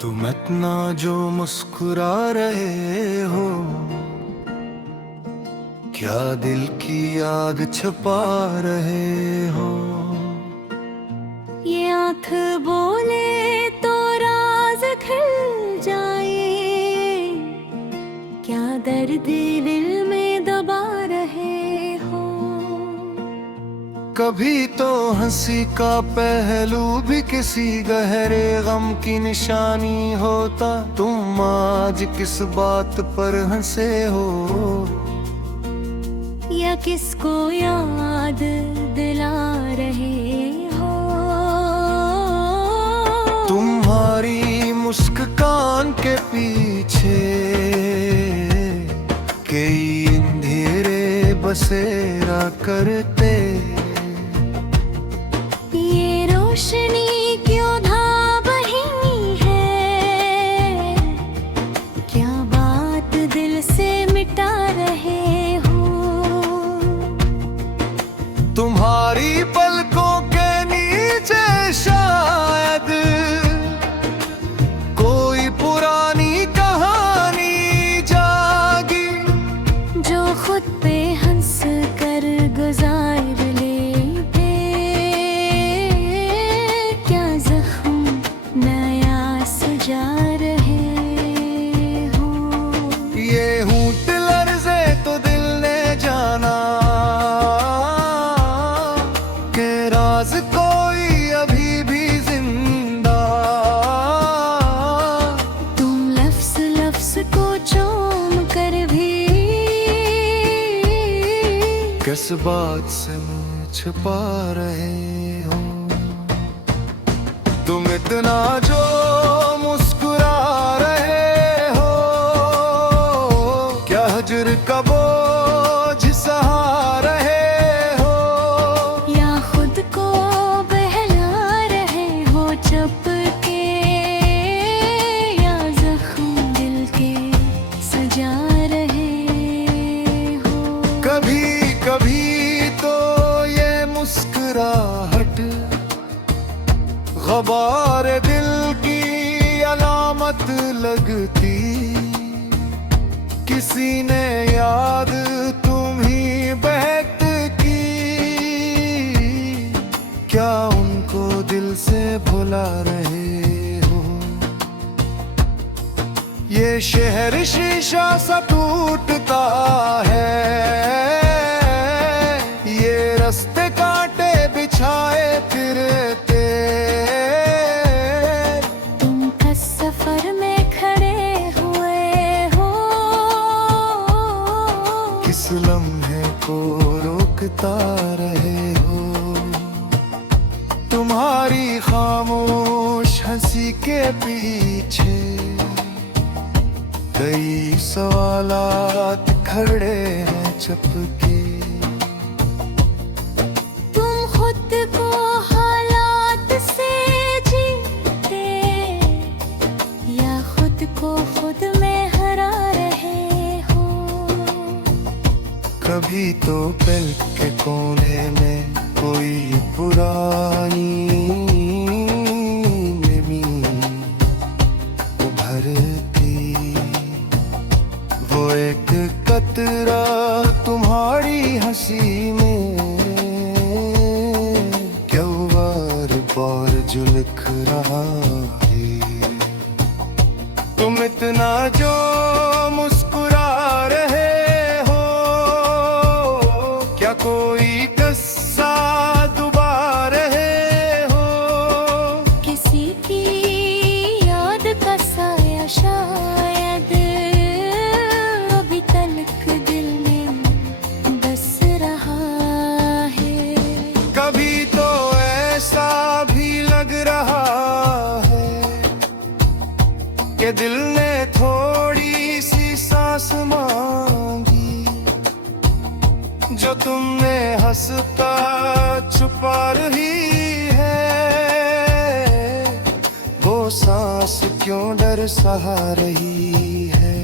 तुम इतना जो मुस्कुरा रहे हो, क्या दिल की आग छुपा रहे हो। ये आँख बोले तो राज खिल जाए, क्या दर्द दिल में दबा रहे हो। कभी तो हंसी का पहलू भी किसी गहरे गम की निशानी होता। तुम आज किस बात पर हंसे हो, या किसको याद दिला रहे हो। तुम्हारी मुस्कान के पीछे कई अंधेरे बसेरा करते। ये रोशनी क्यों धा बही है, क्या बात दिल से मिटा रहे हो। तुम्हारी पलकों के नीचे शायद कोई पुरानी कहानी जागी, जो खुद पे हंस कर गुजार लेते। क्या जख्म नया सजा रहे हो। ये होंठ लर्ज़े तो दिल ने जाना के राज कोई अभी भी जिंदा। तुम लफ्ज़ लफ्ज़ को चूम कर भी किस बात से मुझे छुपा रहे हो। तुम इतना जो मुस्कुरा रहे हो, क्या हजर का बोझ सहा रहे हो। या खुद को बहला रहे हो चुपके, या जख्म दिल के सजा रहे हो। कभी कभी तो ये मुस्कुराहट ग़बार दिल की अलामत लगती। किसी ने याद तुम्ही बहक की, क्या उनको दिल से भुला रहे हो। ये शहर शीशा सा टूटता है, ये रास्ते कांटे बिछाए फिरते। तुम किस सफर में खड़े हुए हो, किस लम्हे को रोकता रहे हो। तुम्हारी खामोश हंसी के पीछे कई सवालात खड़े हैं चुपके। तुम खुद को हालात से जीते, या खुद को खुद में हरा रहे हो। कभी तो पल के कोने में कोई पुरानी नमी उभरती। वो एक कतरा तुम्हारी हंसी में क्यों बार बार जो लिख रहा है। तुम इतना जो मुस्कुरा रहे हो, क्या कोई किस्सा दुबा रहे हो। किसी की याद का साया शायद अभी तलक दिल में बस रहा है। कभी तो ऐसा भी लग रहा है कि दिल ने थोड़ी सी सांस मांगी, जो तुमने हंसता छुपा रही है। वो सांस क्यों डर सहा रही है।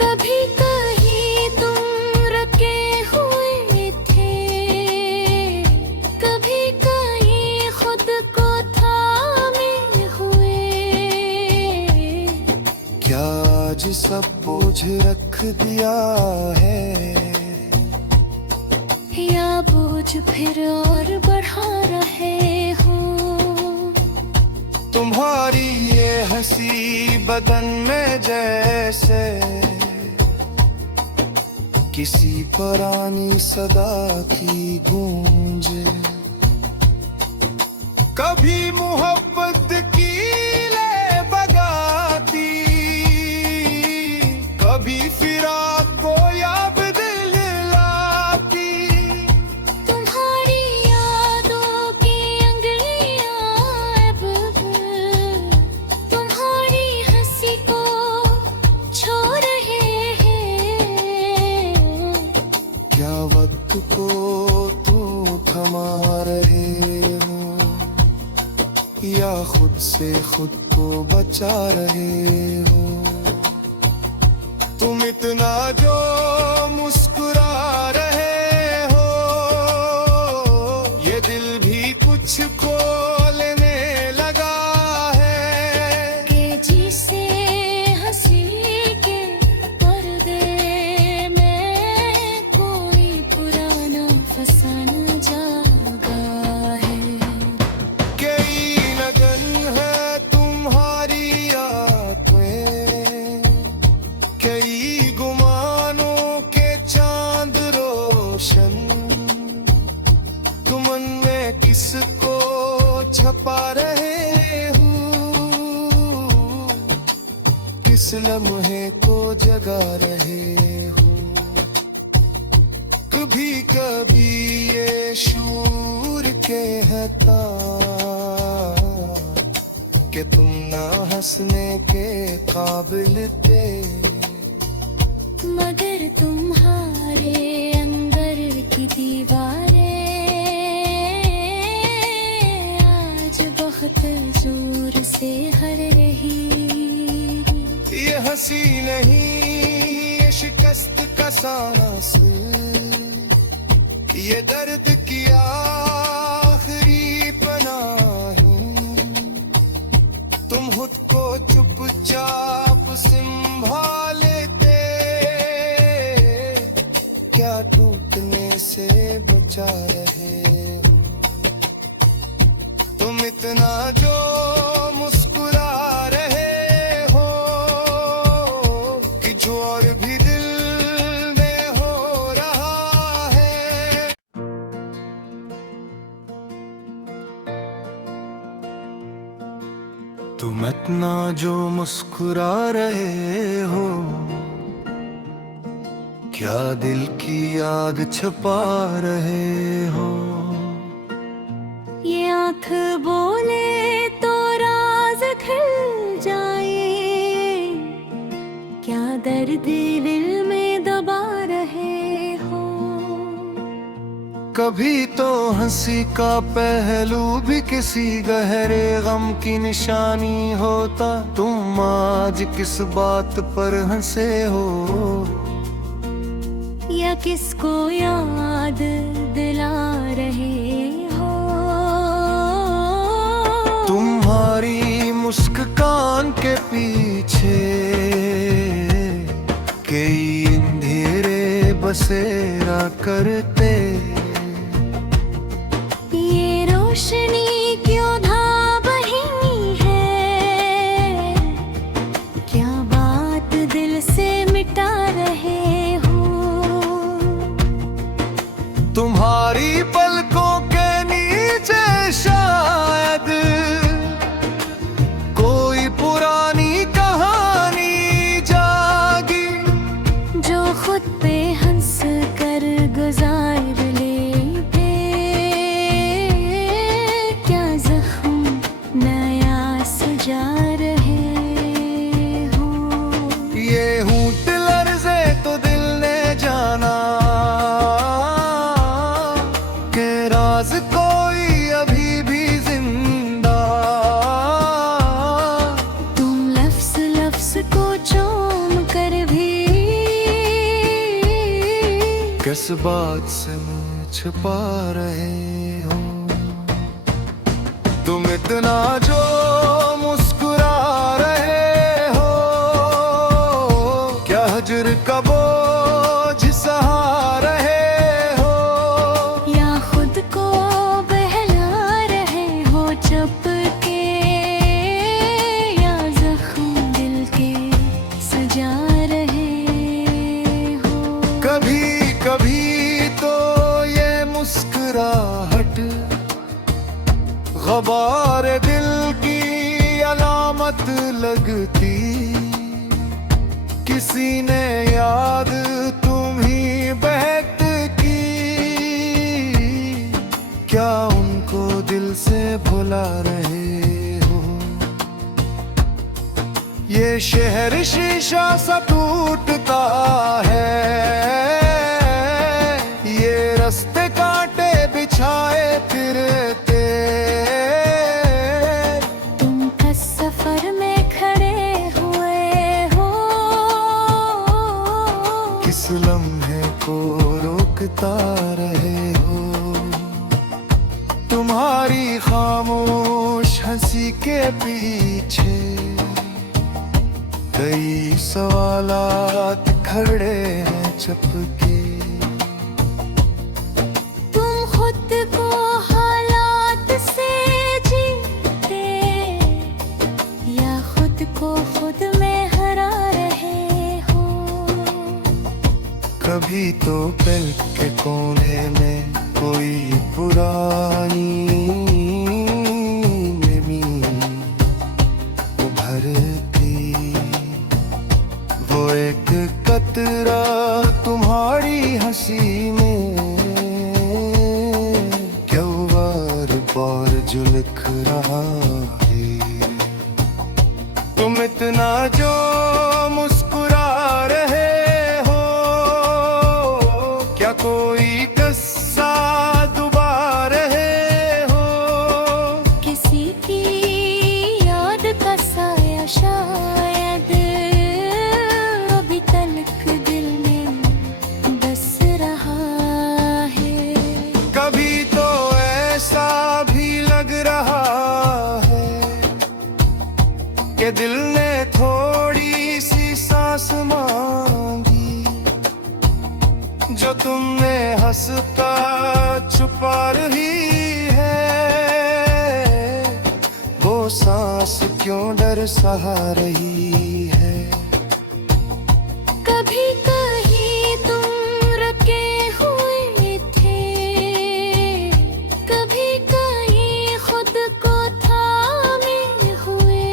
कभी कहीं तुम रखे हुए थे, कभी कहीं खुद को थामे हुए। दिया है, या बोझ फिर और बढ़ा रहे हो। तुम्हारी ये हंसी बदन में जैसे किसी पुरानी सदा की गूंज। कभी मोहब्बत की ले बगाती, कभी फिराक को याद दिल लाती। तुम्हारी यादों की अंगलियां अब तुम्हारी हंसी को छू रहे हैं। क्या वक्त को तू थमा रहे हो, या खुद से खुद को बचा रहे हो। तुम इतना जो मुस्कुरा रहे हो, ये दिल भी कुछ खोलने लगा है। कि जिसे हंसी के पर्दे में कोई पुराना फसाना जागा है। कई लगन है तुम्हारी आंखें, कई गुमानों के चांद रोशन। तुमन में किसको छपा रहे हो, किस लम्हे को जगा रहे हो। कभी कभी ये शूर कहता कि तुम ना हंसने के काबिल थे, मगर तुम्हारे अंदर की दीवारें आज बहुत जोर से हर रही। ये हंसी नहीं, ये शिकस्त का सांस, ये दर्द की आखिरी पनाह। तुम खुद को चुपचाप संभालते, क्या टूटने से बचा रहे हो। तुम इतना जो मुस्कुरा रहे हो, कि जो और भी दिल में हो रहा है। तुम इतना जो मुस्कुरा रहे हो, क्या दिल की आग छुपा रहे हो। ये आँख बोले तो राज खिल जाए, क्या दर्द दिल में दबा रहे हो। कभी तो हंसी का पहलू भी किसी गहरे गम की निशानी होता। तुम आज किस बात पर हंसे हो, या किसको याद दिला रहे हो। तुम्हारी मुस्कान के पीछे कई अंधेरे बसेरा करते। ये रोशनी क्यों धाब रही है, क्या बात दिल से मिटा रहे हो। तुम्हारी पलकों के नीचे शायद कोई पुरानी कहानी जागी, जो खुद पे हंस कर गुजार लेते। क्या जख्म नया सजा रहे हो। ये होंठ लर्ज़े तो दिल ने जाना, के राज कोई अभी भी जिंदा। तुम लफ्ज़ लफ्ज़ को चूम कर भी किस बात से मुझे छुपा रहे हो। तुम इतना जो मुस्कुरा रहे हो, क्या हजर का बोझ सीने याद तुम्ही बहक की, क्या उनको दिल से भुला रहे हो? ये शहर शीशा सा टूटता है, ये रास्ते कांटे बिछाए फिरते, तुम का सफर में खड़े हुए हो, किस लम्हे को रोकता रहे हो? तुम्हारी खामोश हंसी के पीछे कई सवालात खड़े हैं चपके। तुम खुद को हालात से जीते या खुद को खुद में हरा रहे हो? कभी तो पल के कोने में कोई पुरानी नमी उभरती, वो एक कतरा तुम्हारी हंसी में क्यों बार बार झुलक रहा है? तुम इतना जो मुस्कुरा रहे हो, क्या कोई किस्सा दुबा रहे हो? किसी की याद का साया शायद अभी तलक दिल में बस रहा है। कभी तो ऐसा भी लग रहा है कि दिल ने थोड़ी सी सांस मांगी, जो तुमने हंसता छुपा रही है, वो सांस क्यों डर सहा रही है? कभी कहीं तुम रखे हुए थे, कभी कहीं खुद को थामे हुए,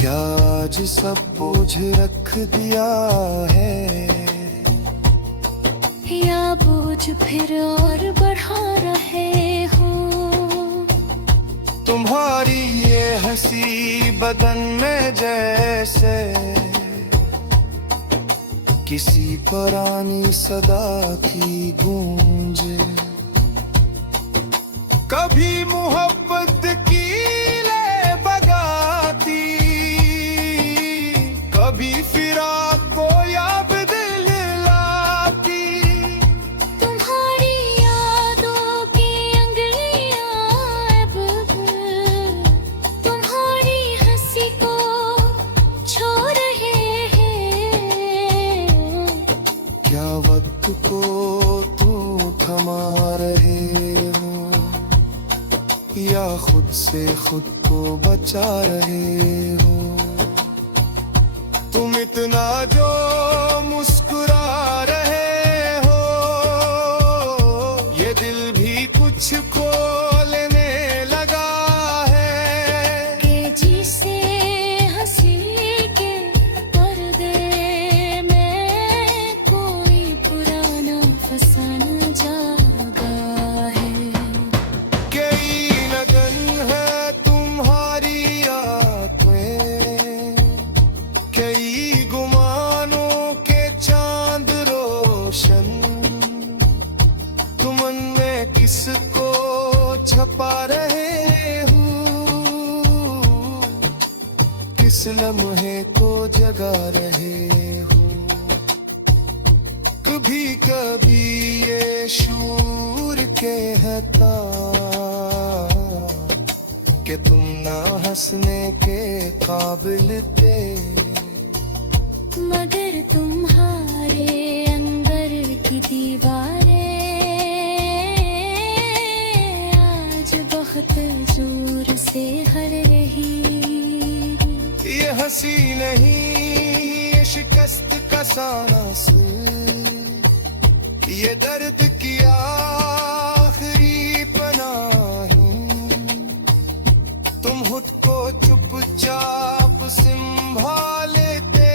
क्या आज सब बोझ रख दिया है, या बोझ फिर और बढ़ा रहे हो? तुम्हारी ये हंसी बदन में जैसे किसी पुरानी सदा की गूंजे, कभी मोहब्बत की ले बगाती, कभी फिराक को याद दिल लाती। तुम्हारी यादों की अंगलियां अब तुम्हारी हंसी को छू रहे हैं। क्या वक्त को तू थमा रहे हो, या खुद से खुद को बचा रहे हो? तुम इतना जो मुस्कुरा रहे हो, ये दिल भी कुछ को लेने लगा है। के जिसे हंसी के पर्दे में कोई पुराना फसाना जागा है। कई लगन है तुम्हारी आंखें, कई गुमानों के चांद रोशन, तुम में किसको छपा रहे हो, किस लम्हे को जगा रहे हो? कभी कभी ये शूर कहता कि तुम ना हंसने के काबिल थे, मगर तुम्हारे अंदर की दीवारें आज बहुत जोर से हर रही। ये हंसी नहीं, ये शिकस्त का सांस, ये दर्द की आखिरी पनाह। तुम खुद को चुपचाप संभालते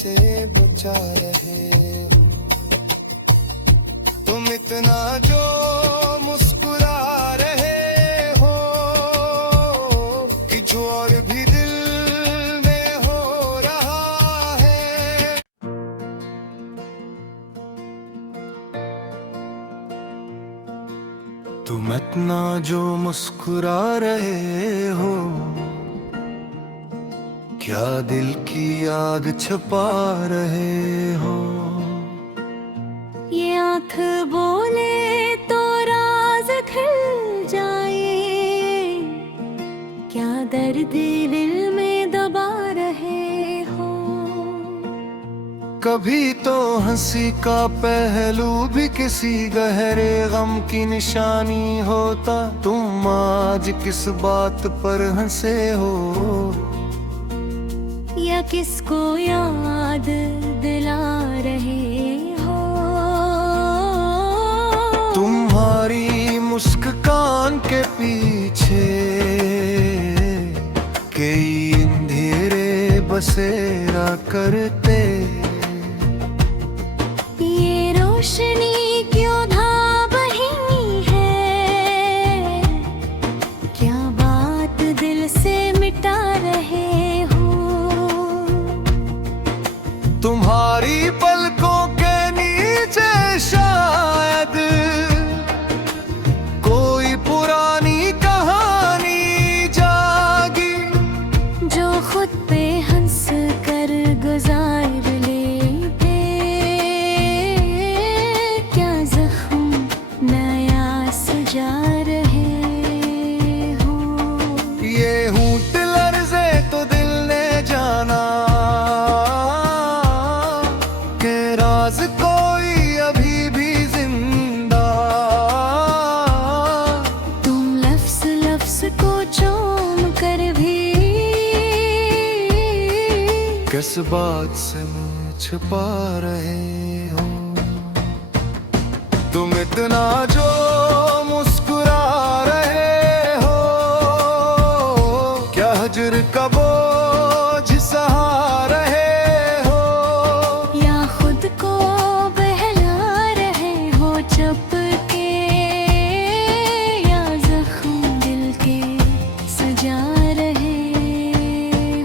से बचा रहे हो। तुम इतना जो मुस्कुरा रहे हो कि जो और भी दिल में हो रहा है। तुम इतना जो मुस्कुरा रहे हो, क्या दिल की आग छुपा रहे हो। ये आँख बोले तो राज खिल जाए, क्या दर्द दिल में दबा रहे हो। कभी तो हंसी का पहलू भी किसी गहरे गम की निशानी होता। तुम आज किस बात पर हंसे हो, या किसको याद दिला रहे हो। तुम्हारी मुस्कान के पीछे कई अंधेरे बसेरा करते। ये रोशनी क्यों धा बही है, क्या बात दिल से मिटा रहे हो। तुम्हारी पलकों के नीचे शायद कोई पुरानी कहानी जागी, जो खुद पे हंस कर गुजार लेते। क्या जख्म नया सजा रहे हो। ये होंठ लर्ज़े तो दिल ने जाना के राज कोई अभी भी जिंदा। तुम लफ्ज़ लफ्ज़ को चूम कर भी किस बात से मुँह छुपा रहे हो। तुम इतना जो मुस्कुरा रहे हो, क्या हजर का बोझ सहा रहे हो। या खुद को बहला रहे हो चुप के, या जख्म दिल के सजा रहे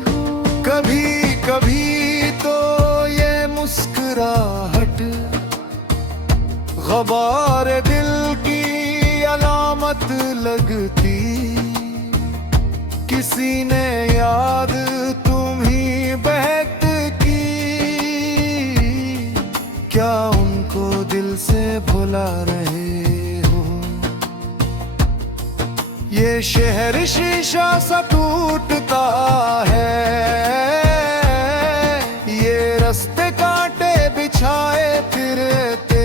हो। कभी कभी तो ये मुस्कुराहट ग़बार दिल की अलामत लगती। किसी ने याद तुम्ही बहक की, क्या उनको दिल से भुला रहे हो। ये शहर शीशा सा टूटता है, ये रास्ते कांटे बिछाए फिरते।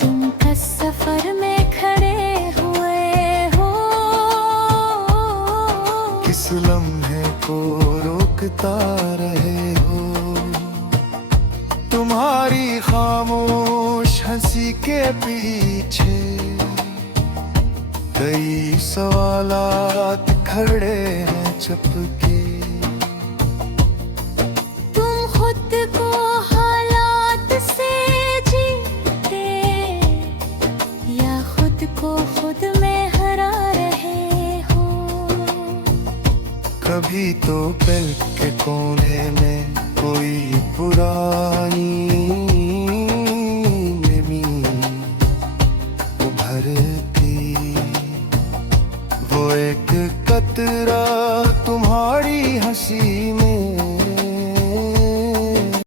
तुम किस सफर में खड़े हुए हो, किस लम्हे को रोकता रहे हो। तुम्हारी खामोश हंसी के पीछे कई सवालात खड़े हैं चुपके।